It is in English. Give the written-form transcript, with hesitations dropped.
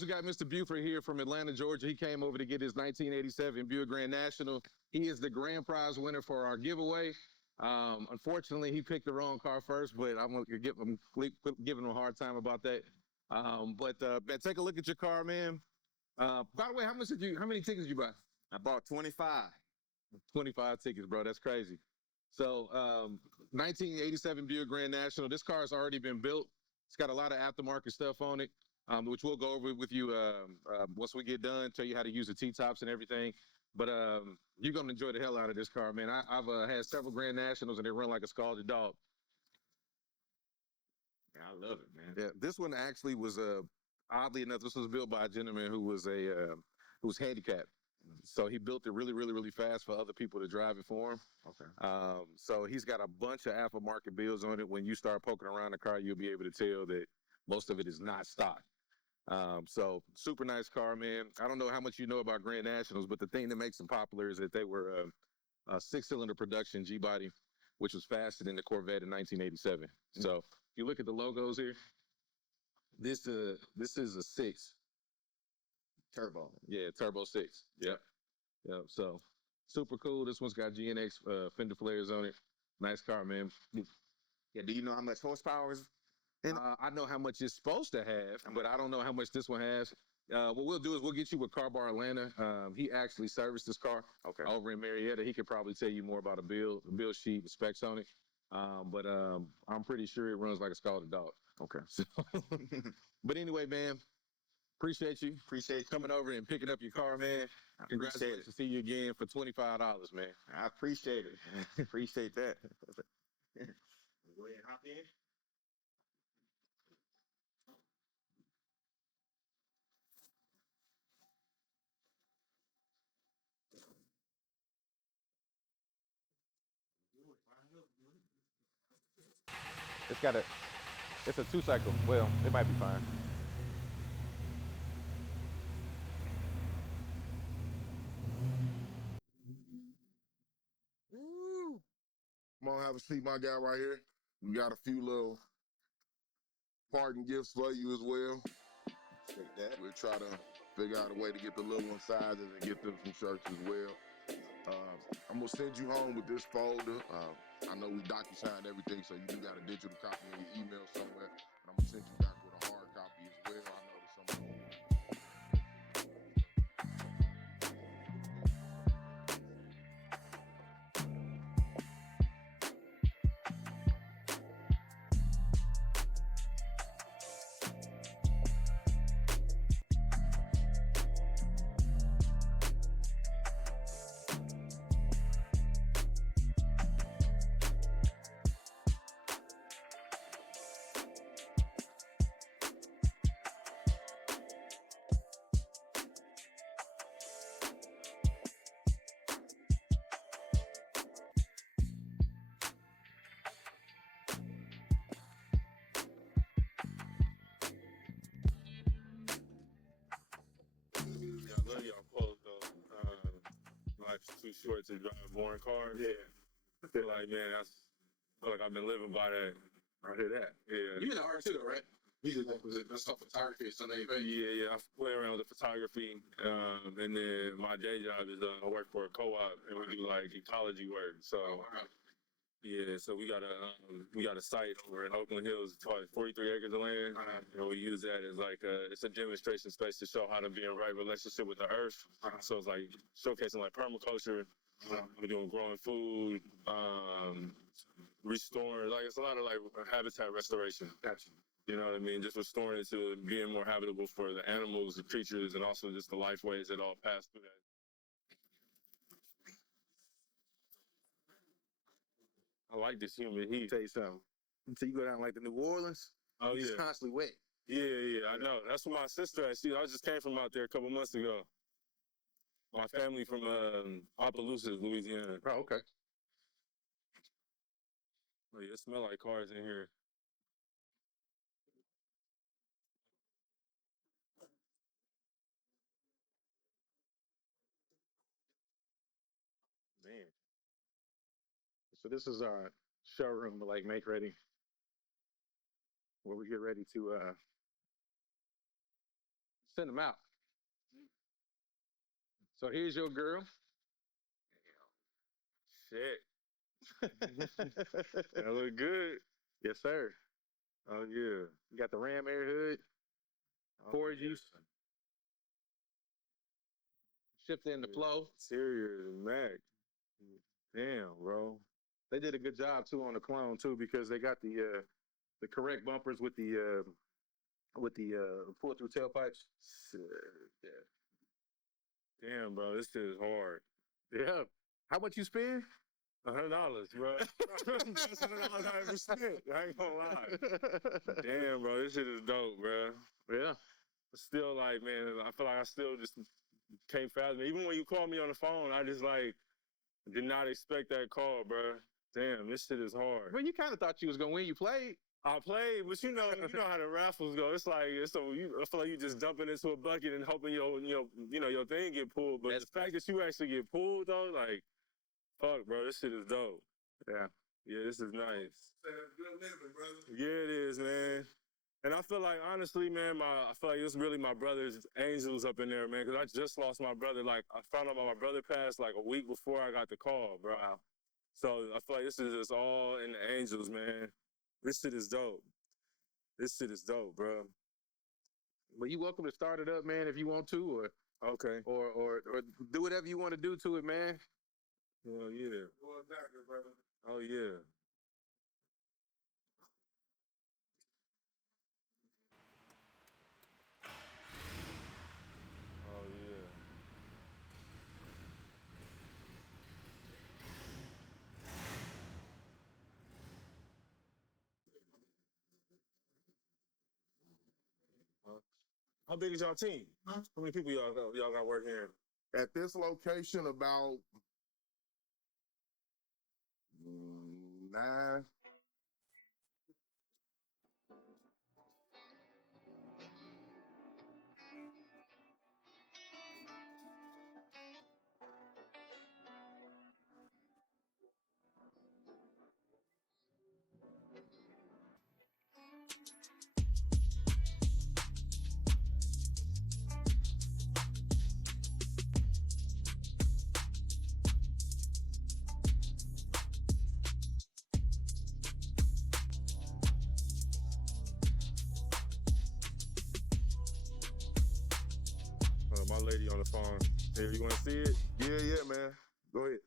guys, we got Mr. Buford here from Atlanta, Georgia. He came over to get his 1987 Buick Grand National. He is the grand prize winner for our giveaway. Unfortunately, he picked the wrong car first, but I'm gonna giving him a hard time about that. Man, take a look at your car, man. By the way, how many tickets did you buy? I bought 25. 25 tickets, bro. That's crazy. So, 1987 Buick Grand National. This car has already been built. It's got a lot of aftermarket stuff on it, which we'll go over with you once we get done, tell you how to use the T-tops and everything. But you're going to enjoy the hell out of this car, man. I've had several Grand Nationals, and they run like a scalded dog. Yeah, I love it, man. Yeah, this one actually was, oddly enough, this was built by a gentleman who was handicapped. So he built it really, really, really fast for other people to drive it for him. Okay. So he's got a bunch of aftermarket builds on it. When you start poking around the car, you'll be able to tell that most of it is not stock. So super nice car, man. I don't know how much you know about Grand Nationals, but the thing that makes them popular is that they were a 6-cylinder production G-body, which was faster than the Corvette in 1987. So if you look at the logos here, this is a 6. Turbo. Yeah, turbo 6. Yep. Yep. So super cool. This one's got GNX fender flares on it. Nice car, man. Yeah, do you know how much horsepower is in it? I know how much it's supposed to have, but I don't know how much this one has. What we'll do is we'll get you with Car Bar Atlanta. He actually serviced this car over in Marietta. He could probably tell you more about a build sheet, the specs on it. I'm pretty sure it runs like a scalded dog. Okay. So, but anyway, man, appreciate you coming over and picking up your car, man. Congratulations to see you again for $25, man. I appreciate it. Appreciate that. Go ahead and hop in. It's a 2-cycle. Well, it might be fine. Woo. Come on, have a seat, my guy, right here. We got a few little parting gifts for you as well. Take that. We'll try to figure out a way to get the little one sizes and get them some shirts as well. I'm gonna send you home with this folder. I know we docu-signed everything, so you do got a digital copy in your email somewhere. And I'm gonna send you back with a hard copy as well. I know that some of you. Yeah, I love y'all quote though. Life's too short to drive boring cars. Yeah. I feel like, man, I feel like I've been living by that. I hear that. Yeah. You're in the art too, though, right? That's all photography or something. Yeah. I play around with the photography, and then my day job is I work for a co-op, and we do like ecology work. So. Yeah, so we got a site over in Oakland Hills, 43 acres of land, and we use that as like it's a demonstration space to show how to be in right relationship with the earth. So it's like showcasing like permaculture. We're doing growing food, restoring, like it's a lot of like habitat restoration. Gotcha. You know what I mean? Just restoring it to being more habitable for the animals, the creatures, and also just the lifeways that all pass through that. I like this humid heat. Tell you something. Until you go down like the New Orleans, Oh it's yeah, constantly wet. yeah. I know. That's what my sister. I just came from out there a couple months ago. My family from Opelousas, Louisiana. Oh, okay. Oh, yeah, it smell like cars in here. Man. So this is our showroom, like make ready, where we get ready to Send them out. So here's your girl. Shit. That look good. Yes, sir. Oh yeah. You got the Ram air hood. Oh, Four use. Shifter in the yeah. flow. Interior is Mac. Damn, bro. They did a good job too on the clone too because they got the correct bumpers with the pull through tailpipes. Shit. Yeah. Damn, bro. This shit is hard. Yeah. How much you spend? $100, bro. That's $100 I ever spent. I ain't gonna lie. Damn, bro. This shit is dope, bro. Yeah. Still, like, man, I feel like I still just can't fathom it. Even when you call me on the phone, I just, like, did not expect that call, bro. Damn, this shit is hard. Well, you kind of thought you was gonna win. You played. I played, but you know how the raffles go. It's like I feel like you just dumping into a bucket and hoping your thing get pulled. But That's the fact that you actually get pulled though, like, fuck, bro, this shit is dope. Yeah. Yeah, this is nice. Good living, brother. Yeah, it is, man. And I feel like, honestly, man, I feel like it's really my brother's angels up in there, man, because I just lost my brother. Like, I found out my brother passed like a week before I got the call, bro. So I feel like this is just all in the angels, man. This shit is dope. This shit is dope, bro. But you welcome to start it up, man, if you want to, Okay. or do whatever you want to do to it, man. Well, yeah. Oh, yeah. Oh, yeah. How big is y'all team? How many people y'all got working here? At this location, about 9. My lady on the phone. Here, you want to see it? Yeah, man. Go ahead.